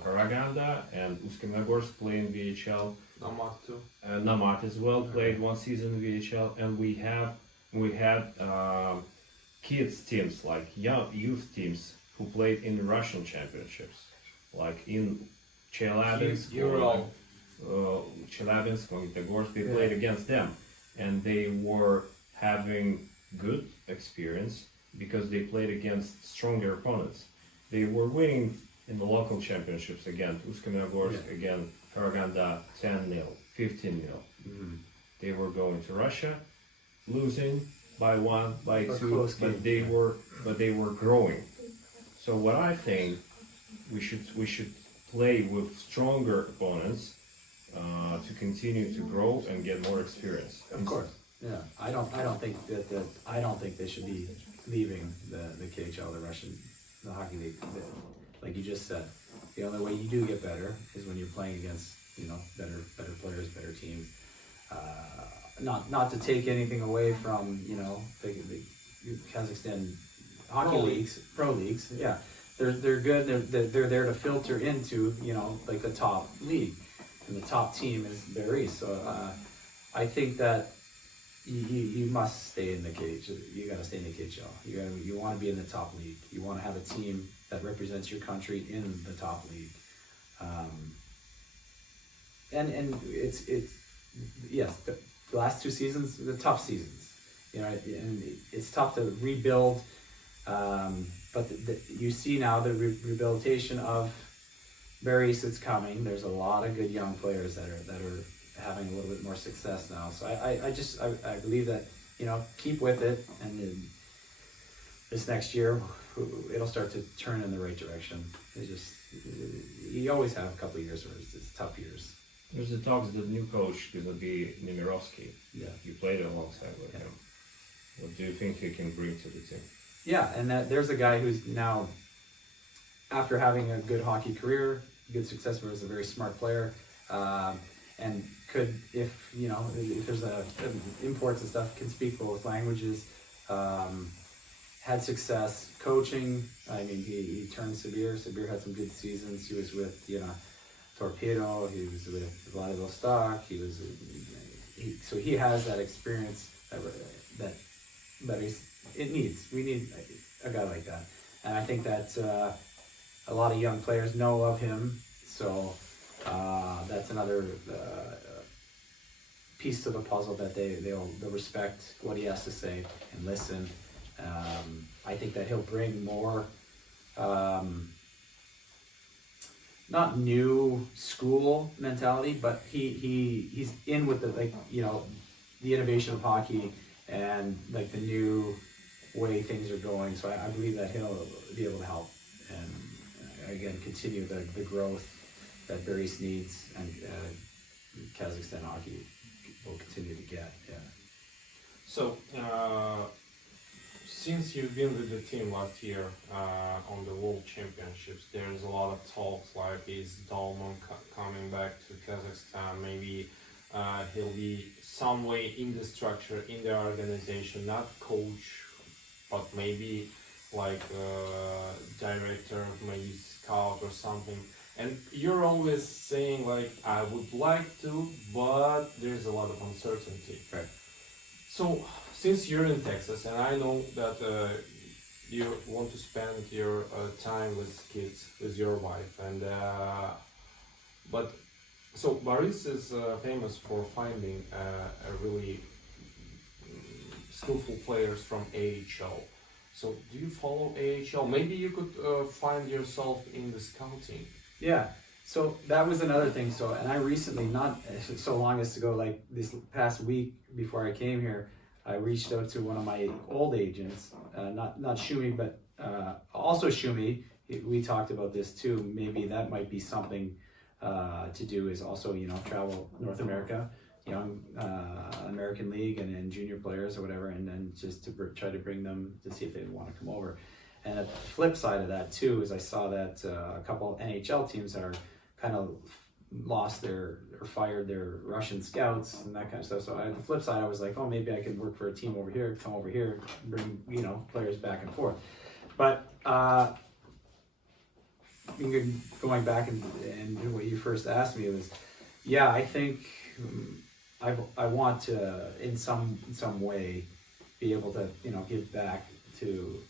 Karaganda and Usk-Magorsк play in VHL. Nomad too. Nomad as well played 1 season in VHL, and we had kids teams, like youth teams who played in the Russian championships, like in Chelyabinsk, Magnitogorsk. They played against them, and they were having good experience because they played against stronger opponents. They were winning in the local championships against Usk-Magorssk, again Karaganda 10-0, 15-0. Mm-hmm. They were going to Russia, losing by 1, by 2, but they were growing. So what I think we should play with stronger opponents to continue to grow and get more experience. Of course. Yeah. I don't think they should be leaving the KHL, the hockey league. Like you just said, the only way you do get better is when you're playing against better players, better teams. Not to take anything away from the Kazakhstan hockey leagues, pro leagues. Yeah, they're good. They're there to filter into like the top league, and the top team is Baris. So I think that you must stay in the KHL. You got to stay in the KHL. You want to be in the top league. You want to have a team that represents your country in the top league. And it's yes, the last 2 seasons, the tough seasons, and it's tough to rebuild. But you see now the rehabilitation of Baris is coming. There's a lot of good young players that are having a little bit more success now. So I believe that keep with it, and this next year it'll start to turn in the right direction. You always have a couple of years where it's tough years. There's the talks that new coach is gonna be Nemirovsky. Yeah. You played alongside with him. What do you think he can bring to the team? Yeah, and there's a guy who's now, after having a good hockey career, good success, was a very smart player, and could, if there's imports and stuff, can speak both languages. Had success coaching. I mean, he turned Sibir. Sibir had some good seasons. He was with Torpedo. He was with Vladivostok. So he has that experience that we need a guy like that, and I think that a lot of young players know of him. So that's another piece to the puzzle that they'll respect what he has to say and listen. I think that he'll bring more, not new school mentality, but he's in with the innovation of hockey and like the new way things are going. So I believe that he'll be able to help and again continue the growth that Belarus needs and Kazakhstan hockey will continue to get. Yeah. So, since you've been with the team last year on the World Championships, there's a lot of talks like, is Dallmon coming back to Kazakhstan? Maybe he'll be some way in the structure, in the organization, not coach, but maybe like director, maybe scout or something. And you're always saying like, I would like to, but there's a lot of uncertainty. Right. So, since you're in Texas, and I know that you want to spend your time with kids, with your wife, and but so Boris is famous for finding a really skillful players from AHL. So, do you follow AHL? Maybe you could find yourself in the scouting. Yeah. So that was another thing. So, and I recently, not so long as ago, like this past week before I came here, I reached out to one of my old agents, not Shumi, but also Shumi. We talked about this too. Maybe that might be something to do, is also, travel North America, young American League and junior players or whatever, and then just to try to bring them to see if they want to come over. And the flip side of that too is I saw that a couple of NHL teams are kind of lost or fired their Russian scouts and that kind of stuff. So on the flip side, I was like, oh, maybe I can work for a team over here, come over here, bring players back and forth. But going back and what you first asked me was, yeah, I think I want to in some way be able to give back to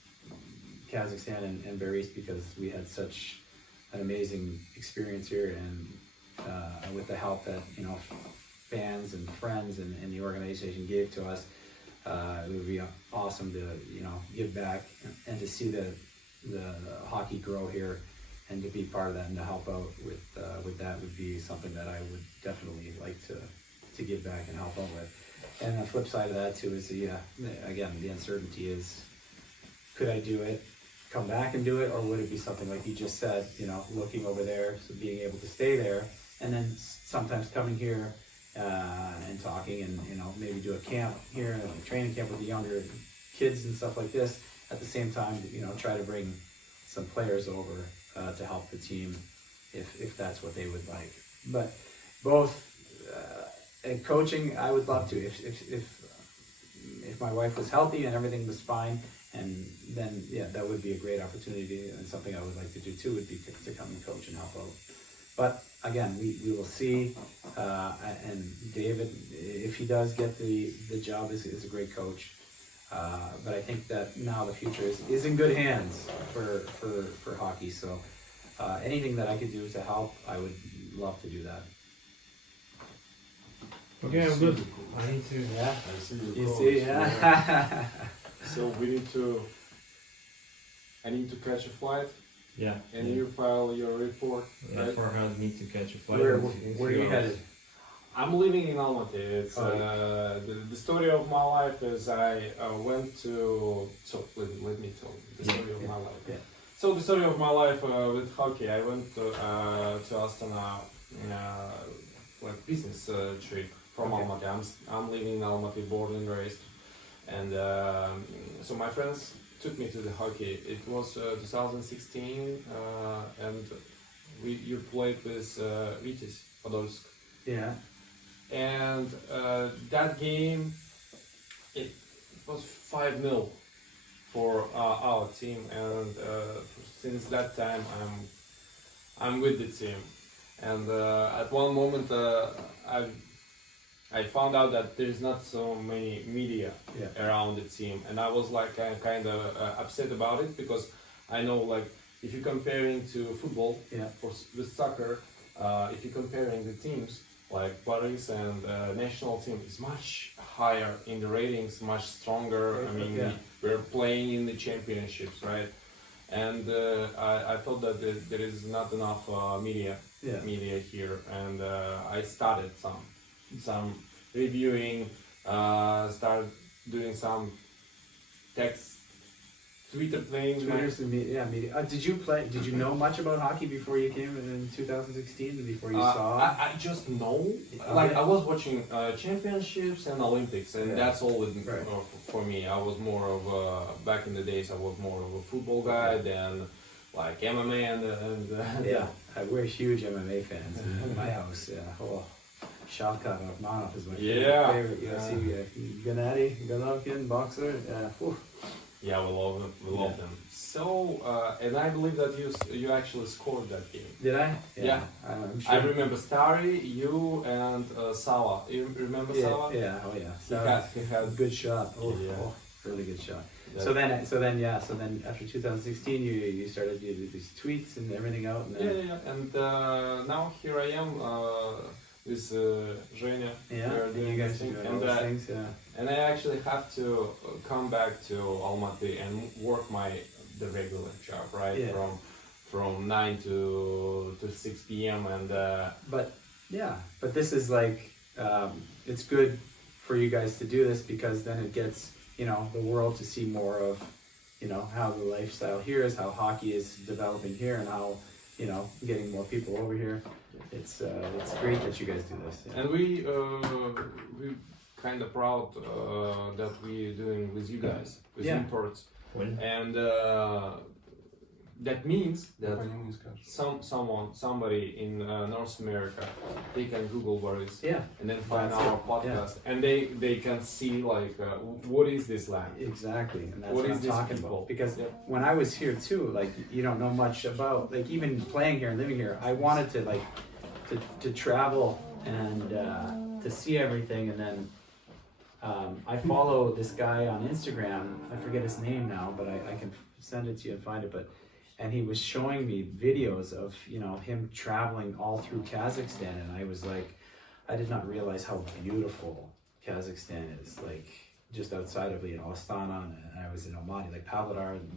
Kazakhstan and Belarus, because we had such an amazing experience here, and with the help that fans and friends and the organization gave to us, it would be awesome to give back and to see the hockey grow here, and to be part of that and to help out with that would be something that I would definitely like to give back and help out with. And the flip side of that too is the uncertainty is, could I do it, come back and do it, or would it be something like you just said, looking over there, so being able to stay there, and then sometimes coming here and talking and maybe do a camp here, like a training camp with the younger kids and stuff like this. At the same time, try to bring some players over to help the team if that's what they would like. But both and coaching, I would love to if my wife was healthy and everything was fine. And then, that would be a great opportunity, and something I would like to do too would be to come and coach and help out. But again, we will see. And David, if he does get the job, is a great coach. But I think that now the future is in good hands for hockey. So anything that I could do to help, I would love to do that. Okay, I'm good. I need to. Yeah. I see You see, yeah. So I need to catch a flight, Yeah. and you file your report. Yeah, Right? Farhad need to catch a flight. Where in are you 3 hours. headed? I'm living in Almaty. It's the story of my life is I went to. So let me tell you the story of my life. Yeah. So the story of my life with hockey, I went to Astana like business trip from Okay. Almaty. I'm living in Almaty, born and raised, and so my friends took me to the hockey. It was 2016, and you played with Vitis Podolsk. Yeah. And that game, it was 5-0 for our team, and since that time I'm with the team. And at one moment I found out that there's not so many media around the team, and I was like kind of upset about it, because I know, like, if you're comparing to football with soccer, if you're comparing the teams, like Paris and national team is much higher in the ratings, much stronger. I mean, we're playing in the championships, right? And I thought that there is not enough media here, and I started some reviewing, started doing some text, Twitter things. Twitter's the media. Did you know much about hockey before you came in 2016? Before you saw? I just know. Like, I was watching championships and Olympics, and that's all for me. I was more of back in the days. I was more of a football guy than like MMA and I we're huge MMA fans in my house. Yeah. Oh, Farhad Kurbanov is my favorite UFC Golovkin boxer. Yeah, we love them. We love them. So, and I believe that you actually scored that game. Did I? Yeah. I'm sure. I remember Starry, you, and Sava. You remember Sava? Yeah. Oh yeah. He had a good shot. Really good shot. So then after 2016, you started to do these tweets and everything out. And then And now here I am with Zhenya. Yeah. Doing you guys this thing. doing all those things. Yeah. And I actually have to come back to Almaty and work the regular job, right? Yeah. From 9 to 6 p.m. and but this is like it's good for you guys to do this, because then it gets the world to see more of how the lifestyle here is, how hockey is developing here, and how getting more people over here. It's great that you guys do this. Yeah. And we kind of proud that we're doing with you guys, with imports. And that means that somebody in North America, they can Google Boris and then find our podcast, and they can see like what is this land Exactly, and that's what what is I'm this talking people? about. Because when I was here too, like you don't know much about, like even playing here and living here, I wanted to like to travel and to see everything, and then I follow this guy on Instagram. I forget his name now, but I can send it to you and find it. And he was showing me videos of him traveling all through Kazakhstan, and I was like, I did not realize how beautiful Kazakhstan is. Like just outside of Astana, and I was in Almaty, like Pavlodar, and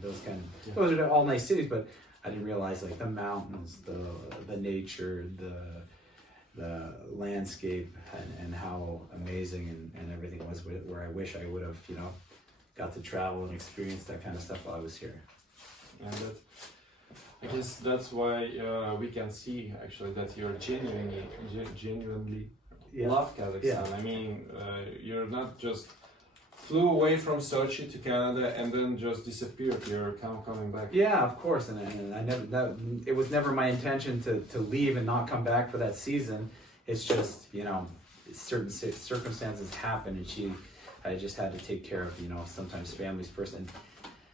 those are all nice cities, but I didn't realize like the mountains, the nature, the landscape, and how amazing and everything was. Where I wish I would have got to travel and experience that kind of stuff while I was here. And I guess that's why we can see actually that you're genuinely love Kazakhstan. I mean, you're not just flew away from Sochi to Canada and then just disappeared. You're coming back. Yeah, of course, and I never it was never my intention to leave and not come back for that season. It's just certain circumstances happen, and I just had to take care of sometimes families first. And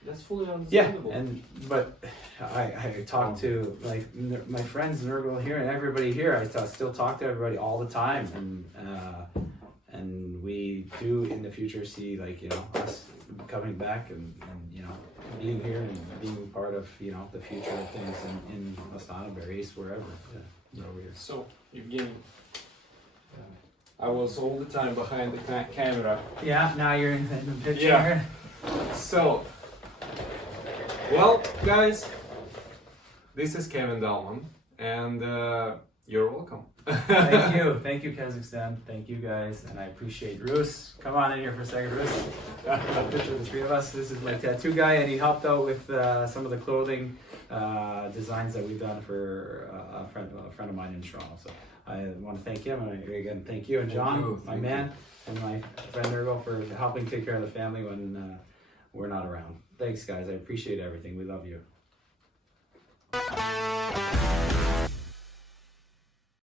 that's fully understandable. But I talk to like my friends Nurgle here and everybody here. I still talk to everybody all the time, and we do in the future see like us coming back and being here and being part of the future of things in Astana, Paris, wherever. Over here. So Evgeny, I was all the time behind the camera. Yeah, now you're in the picture. Yeah. So. Well, guys, this is Kevin Dallman, and you're welcome. Thank you, Kazakhstan. Thank you, guys, and I appreciate Rus. Come on in here for a second, Rus. A picture of the three of us. This is my tattoo guy, and he helped out with some of the clothing designs that we've done for a friend of mine in Toronto. So I want to thank him, and again, thank you, and John, my man, and my friend Ergo for helping take care of the family when we're not around. Thanks, guys. I appreciate everything. We love you.